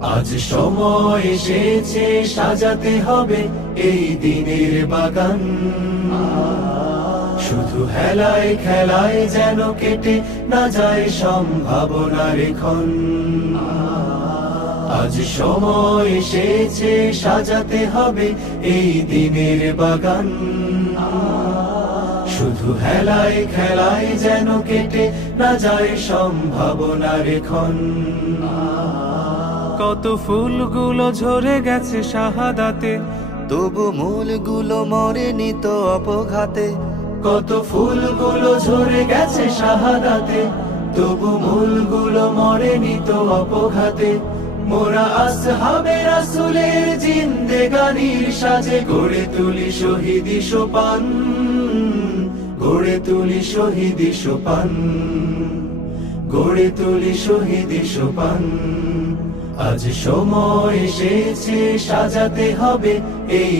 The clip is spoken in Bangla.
আজ সময় এসেছে সাজাতে হবে এই দিনের বাগান। শুধু হেলায় খেলায় যেন কেটে না যায় সম্ভাবনার ক্ষণ। আজ সময় এসেছে সাজাতে হবে এই দিনের বাগান। শুধু হেলায় খেলায় যেন কেটে না যায় সম্ভাবনার ক্ষণ। কত ফুলগুলো ঝরে গেছে শাহাদাতে, তবু মূলগুলো মরেনি তো অপঘাতে। কত ফুলগুলো ঝরে গেছে শাহাদাতে, তবু মূলগুলো মরেনি তো অপঘাতে। মোরা আসহাবে রাসূলের জিন্দেগানির সাজে গড়ে তুলি শহীদি সোপান, গড়ে তুলি শহীদি সোপান, গড়ে তুলি শহীদি সোপান। আজ সময় এসেছে সাজাতে হবে এই